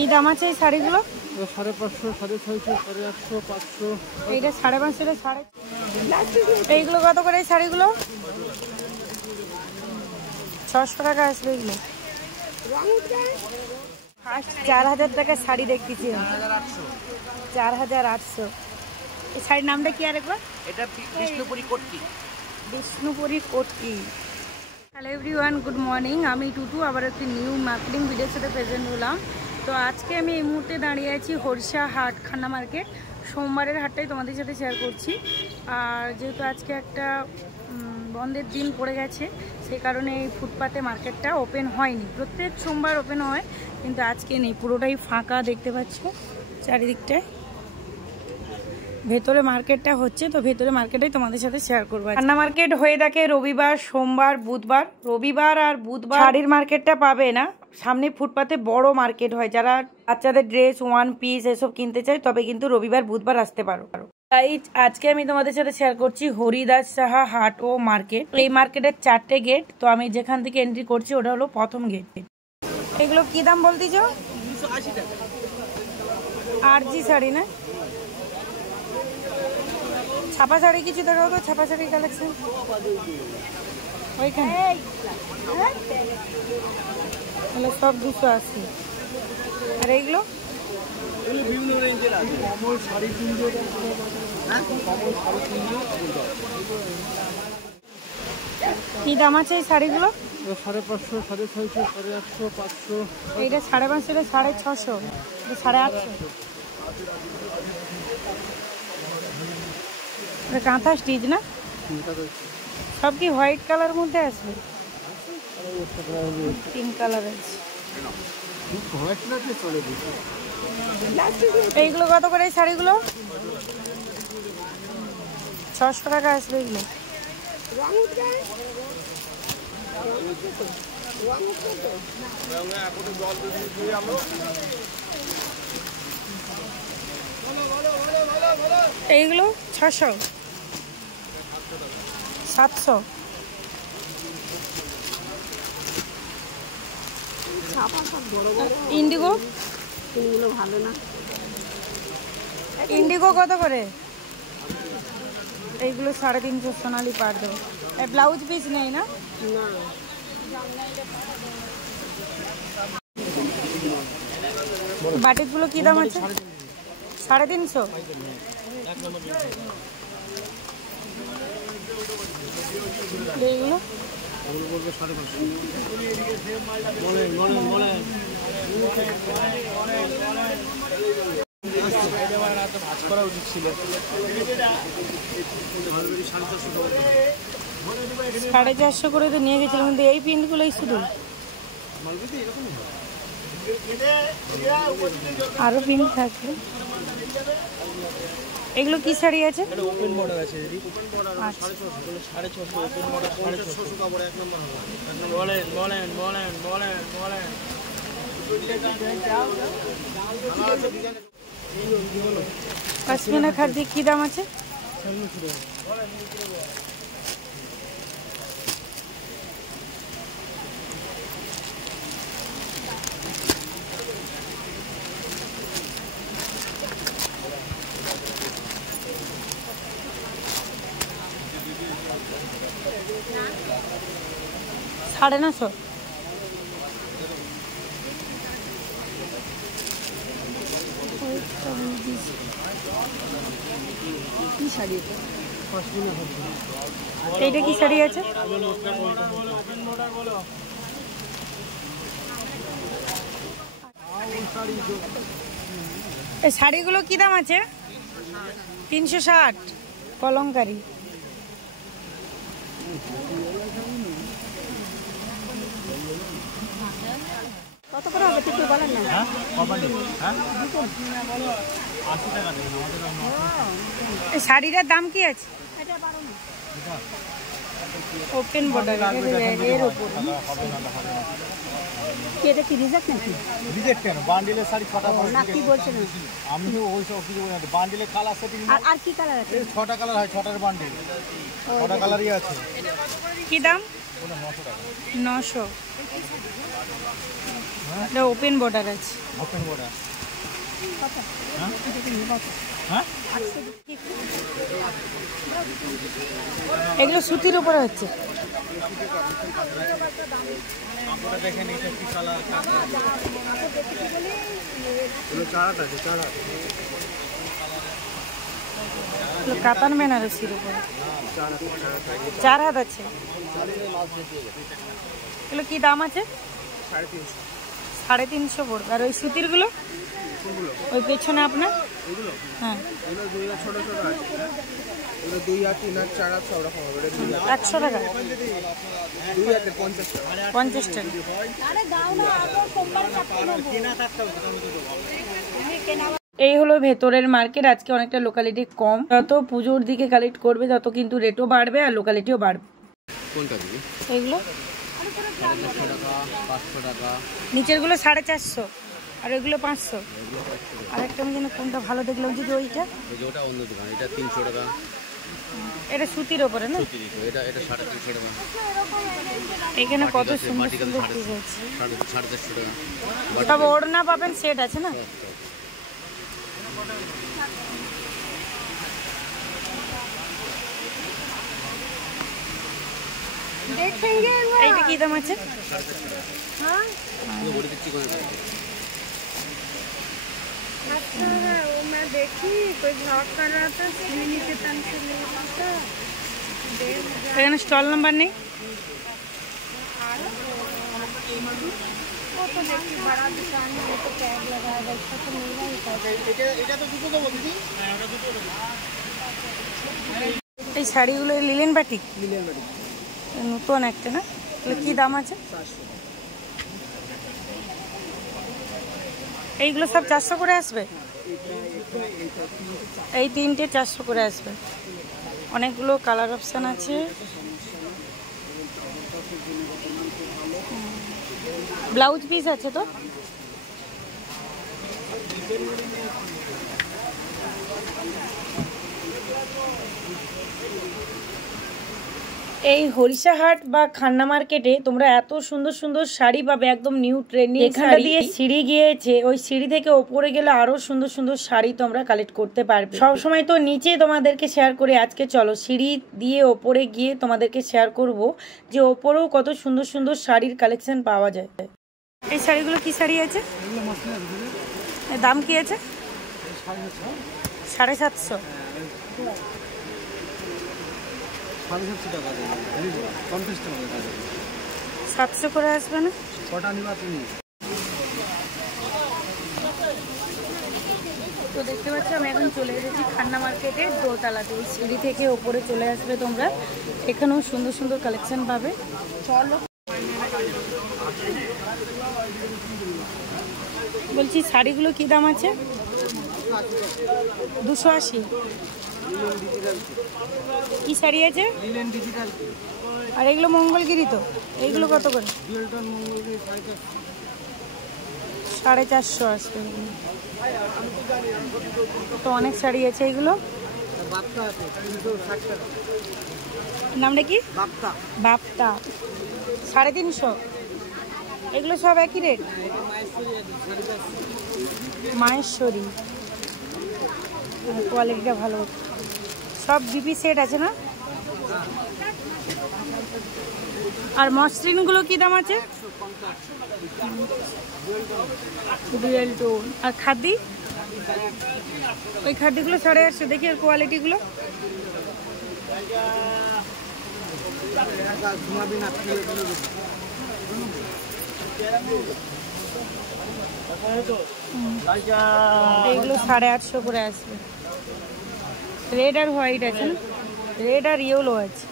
কি দাম আছে এই শাড়িগুলো? 550, 650, 850, 500। এইটা 550, এটা 550। এইগুলো কত করে এই শাড়িগুলো? 600 টাকা আসবে এগুলো। ফার্স্ট 4000 টাকার শাড়ি দেখতেছি। 4800। এই শাড়ির নামটা কি আরেকবার? এটা Bishnupuri Kotki. Bishnupuri Kotki. Hello everyone, good morning. আমি টুটু আবার একটি নিউ মার্কেটিং ভিডিওর সাথে প্রেজেন্ট হলাম। তো আজকে আমি এই মুহূর্তে দাঁড়িয়ে আছি হরিষা হাট, খান্না মার্কেট। সোমবারের হাটটাই তোমাদের সাথে শেয়ার করছি। আর যেহেতু আজকে একটা বন্ধের দিন পড়ে গেছে, সেই কারণে এই ফুটপাতে মার্কেটটা ওপেন হয়নি। প্রত্যেক সোমবার ওপেন হয়, কিন্তু আজকে নেই, পুরোটাই ফাঁকা দেখতে পাচ্ছ চারিদিকটায়। ভেতরে মার্কেটটা হচ্ছে, তো ভেতরে মার্কেটেই তোমাদের সাথে শেয়ার করবো। খান্না মার্কেট হয়ে থাকে রবিবার, সোমবার, বুধবার। রবিবার আর বুধবার শাড়ির মার্কেটটা পাবে না, সামনে ফুটপাতে বড় মার্কেট হয়। যারা বাচ্চাদের ড্রেস, ওয়ান পিস এসব কিনতে চায় তবে কিন্তু রবিবার বুধবার আসতে পারো। তাই আজকে আমি তোমাদের সাথে শেয়ার করছি হরিদাস সাহা হাট ও মার্কেট। এই মার্কেটের 4টে গেট, তো আমি যেখান থেকে এন্ট্রি করছি ওটা হলো প্রথম গেট। এগুলো কি দাম বলতেছ? 280 টাকা। আরজি শাড়ি না? ছাপা শাড়ি কিছু দেখাও তো, ছাপা শাড়ি কালেকশন ওইখানে। তাহলে সব 280। আর এইগুলো বিভিন্ন রেঞ্জের আছে। কমল 350 হ্যাঁ, কমল 350। কি দাম আছে এই শাড়িগুলো? 550, 650, 850, 500। এইটা 550, এটা 650, এটা 850। এটা কাঁথা স্টিচ না? সব কি হোয়াইট কালার মধ্যে আসবে? পিঙ্ক কালার আছে। এইগুলো কত করে এই শাড়িগুলো? 600 টাকা আসবে এগুলো। এইগুলো 600, 700। ইন্ডিগো, এগুলো ভালো না। ইন্ডিগো কত করে? এইগুলো 350 সোনালি পার দেবো। ব্লাউজ পিস নেই না? বাটিকগুলো কি দাম আছে? 350। এইগুলো করা উচিত ছিল। 450 করে তো নিয়ে গেছিলাম, কিন্তু এই প্রিন্টগুলোই শুধু। আরো প্রিন্ট থাকবে। এগুলো কি শাড়ি আছে? ওপেন বর্ডার আছে। আচ্ছা। 650, ওপেন বর্ডার 650 কাপড় এক নম্বর হবে। বলেন। পশমিনা খাদি কি দাম আছে? 950। কি শাড়ি এটা? এইটা কি শাড়ি আছে? এই শাড়িগুলো কি দাম আছে? 360। কলঙ্কারি। কত করে হবে ঠিক বলেন না। এই শাড়িটার দাম কি আছে? ওপেন বর্ডার এর উপর। এটা কি রিজেক্ট নাকি? রিজেক্ট কেন? বান্ডিলের শাড়ি 6টা না, কি বলছেন? আমি তো ওই সব কিছু বলি না। বান্ডিলের কালার সেটিং আর কি কালার আছে? 6টা কালার হয়, 6টার বান্ডিল। 6টা কালারই আছে। কি দাম? 900 টাকা। 900। এটা ওপেন বর্ডার আছে। Open border. এগুলো সুতির উপরে হচ্ছে। দেখেন এটা কি কালার, চারাত আছে, চারাত কাতান বেনারসির উপরে 4 হাত আছে। এগুলো কি দাম আছে? 350 পড়বে। আর ওই সুতির গুলো ওই পেছনে আপনার? হ্যাঁ, 100 টাকা, 50 টাকা। এই হলো ভেতরের মার্কেট। আজকে অনেকটা লোকালিটি কম। যত পুজোর দিকে কালেক্ট করবে তত কিন্তু রেটও বাড়বে আর লোকালিটিও বাড়বে। এইগুলো নিচের গুলো 450 আর ওইগুলো 500। আর একটা আমি যেন কোনটা ভালো দেখলাম, যদি ওইটা, অন্য দোকান, এটা 300 টাকা। এটা সুতির ওপরে না? এটা 350 টাকা। এখানে কত সুন্দর সুন্দর পিস আছে। 450 টাকা। সব ওড়না পাবেন, সেট আছে না? এইটা কি দাম আছে? এখানে স্টল নাম্বার নেই। এই শাড়িগুলো লিলেন বাটিক, নতুন একটা না? কি দাম আছে? এইগুলো সব 400 করে আসবে। এই তিনটে 400 করে আসবে। অনেকগুলো কালার অপশান আছে। ব্লাউজ পিস আছে তো? এই হরিষাহাট বা খান্না মার্কেটে তোমরা এত সুন্দর সুন্দর শাড়ি পাবে, একদম নিউ ট্রেন্ডিং। এখানে দিয়ে সিঁড়ি গিয়েছে, ওই সিঁড়ি থেকে ওপরে গেলে আরো সুন্দর সুন্দর শাড়ি তোমরা কালেক্ট করতে পারবে। সবসময় তো নিচে তোমাদেরকে শেয়ার করে, আজকে চলো সিঁড়ি দিয়ে ওপরে গিয়ে তোমাদেরকে শেয়ার করব যে ওপরেও কত সুন্দর সুন্দর শাড়ির কালেকশন পাওয়া যায়। এই শাড়িগুলো কি শাড়ি আছে? দাম কি আছে? 750। 700 করে আসবে না? তো দেখতে পাচ্ছ আমি এখন চলে এসেছি খান্না মার্কেটের দোতলাতে। এই সিঁড়ি থেকে ওপরে চলে আসবে তোমরা, এখানেও সুন্দর সুন্দর কালেকশন পাবে। চলো, বলছি শাড়িগুলো কি দাম আছে? 280। কি শাড়ি আছে? আর এগুলো মঙ্গলগিরি তো? এইগুলো কত করে? 450 আসবে। তো অনেক শাড়ি আছে। এইগুলো নামটা কি? বাপ্তা। 350। এগুলো সব একই রেট? মাহেশ্বরী, কোয়ালিটিটা ভালো। সব বিপি সেট আছে না? আর মসৃণগুলো কি দাম আছে? Dual tone. আর খাদি? ওই খাদিগুলো 850। দেখি আর কোয়ালিটিগুলো। এইগুলো 850 করে আসবে। রেড আর হোয়াইট আছে না? রেড আর ইয়েলো আছে।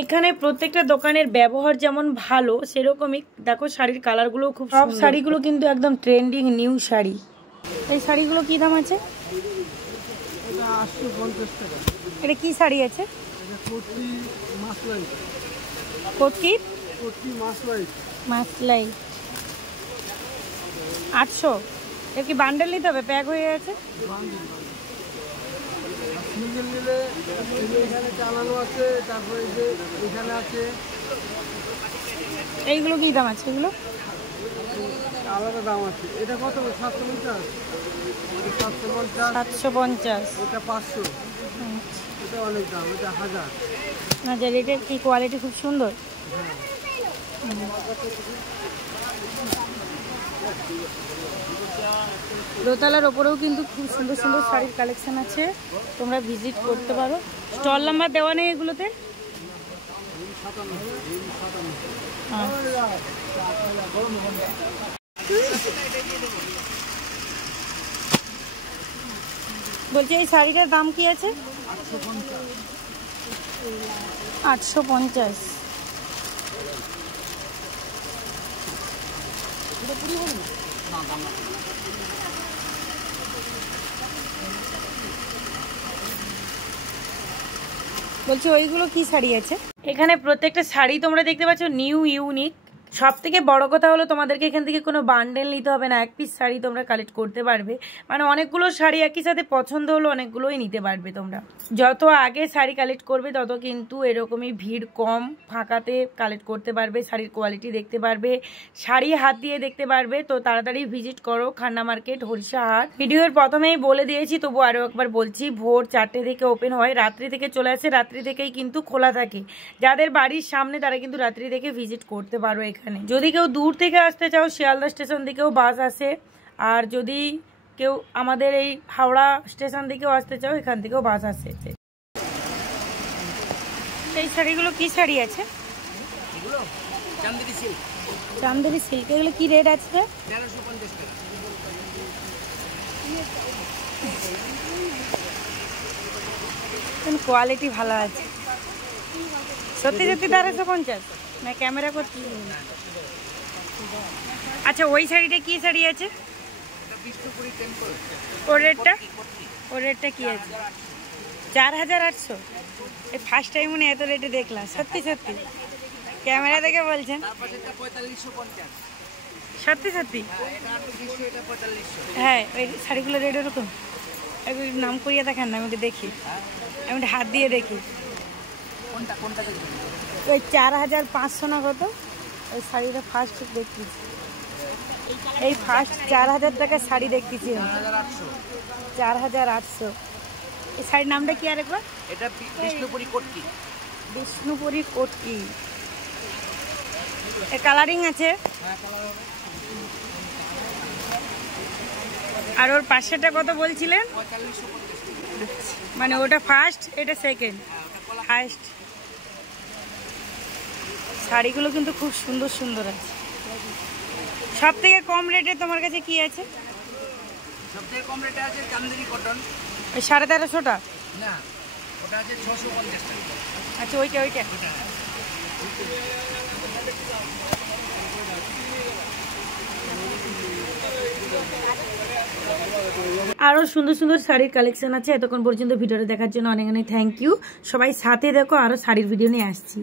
এখানে প্রত্যেকটা দোকানের ব্যবহার যেমন ভালো, সেরকমই দেখো শাড়ির কালারগুলো খুব। সব শাড়িগুলো কিন্তু একদম ট্রেন্ডিং নিউ শাড়ি। এই শাড়িগুলো কি দাম আছে? এটা কি শাড়ি আছে? কোটি মাসলাই 800। এর কি বান্ডেল নিতে হবে? প্যাক হয়ে আছে। সিঙ্গেল নিলে এখানে চালানো আছে, তারপরে যে এখানে আছে এইগুলো কি দাম আছে? এগুলো আলাদা দাম আছে। এটা কত? 750, 750, 750। এটা 500, এটা অনেক দাম, এটা 1000। না, যে রেটের কি কোয়ালিটি খুব সুন্দর। দোতলার ওপরেও কিন্তু খুব সুন্দর সুন্দর শাড়ির কালেকশন আছে, তোমরা ভিজিট করতে পারো। স্টল নাম্বার দেওয়া নেই এগুলোতে? বলছি এই শাড়িটার দাম কি আছে? 850। বলছি ওইগুলো কি শাড়ি আছে? এখানে প্রত্যেকটা শাড়ি তোমরা দেখতে পাচ্ছ নিউ ইউনিক। সব থেকে বড় কথা হলো তোমাদেরকে এখান থেকে কোনো বান্ডেল নিতে হবে না, এক পিস শাড়ি তোমরা কালেক্ট করতে পারবে। মানে অনেকগুলো শাড়ি একই সাথে পছন্দ হলো অনেকগুলোই নিতে পারবে তোমরা। যত আগে শাড়ি কালেক্ট করবে তত কিন্তু এরকমই ভিড় কম, ফাঁকাতে কালেক্ট করতে পারবে, শাড়ির কোয়ালিটি দেখতে পারবে, শাড়ি হাত দিয়ে দেখতে পারবে। তো তাড়াতাড়ি ভিজিট করো খান্না মার্কেট, হরিষা হাট। ভিডিওর প্রথমেই বলে দিয়েছি, তবু আরও একবার বলছি, ভোর 4টে থেকে ওপেন হয়, রাত্রি থেকে চলে আসে, রাত্রি থেকেই কিন্তু খোলা থাকে। যাদের বাড়ির সামনে তারা কিন্তু রাত্রি থেকে ভিজিট করতে পারো এখানে। যদি কেউ দূর থেকে আসতে চাও, শিয়ালদা স্টেশন থেকেও বাস আসে, আর যদি কেউ আমাদের এই হাওড়া স্টেশন থেকেও আসতে চাও, এখান থেকেও বাস আসে। এই শাড়িগুলো কি শাড়ি আছে? চান্দেরি সিল্ক। চান্দেরি সিল্ক। এগুলো কি রেট আছে? 1350 টাকা। কোয়ালিটি ভালো আছে সত্যি সত্যি। 1350 না ক্যামেরা করছি। আচ্ছা ওই শাড়িটা কি শাড়ি আছে? ওর রেটটা কি আছে? 4800। এই ফার্স্ট টাইম মনে এত রেটে দেখলাম, সত্যি সত্যি ক্যামেরা দেখে বলছেন? সত্যি সত্যি? হ্যাঁ, ওই শাড়িগুলো রেট ওরকম। একটু নাম করিয়ে দেখান না, আমি একটু দেখি, আমি একটু হাত দিয়ে দেখি। ওই 4500 না কত? ওই শাড়িটা ফার্স্ট দেখতেছি, এই ফার্স্ট 4000 টাকার শাড়ি দেখতেছি। 4800। এই শাড়ির নামটা কি আরেকবার? এটা বিষ্ণুপুরি কটকি। বিষ্ণুপুরি কটকি। এর কালারিং আছে? আর ওর পাশেটা কত বলছিলেন? 4550। মানে ওটা ফার্স্ট, এটা সেকেন্ড, ফার্স্ট। শাড়িগুলো কিন্তু খুব সুন্দর সুন্দর আছে। সব থেকে কম রেটে তোমার কাছে কি আছে? সবথেকে কম রেটে আছে চান্দেরি কটন। ওই 1350টা? না, ওটা আছে 650 টাকা। আচ্ছা ওইটা। আরও সুন্দর সুন্দর শাড়ির কালেকশন আছে। এতক্ষণ পর্যন্ত ভিডিওটা দেখার জন্য অনেক অনেক থ্যাংক ইউ। সবাই সাথে দেখো, আরও শাড়ির ভিডিও নিয়ে আসছি।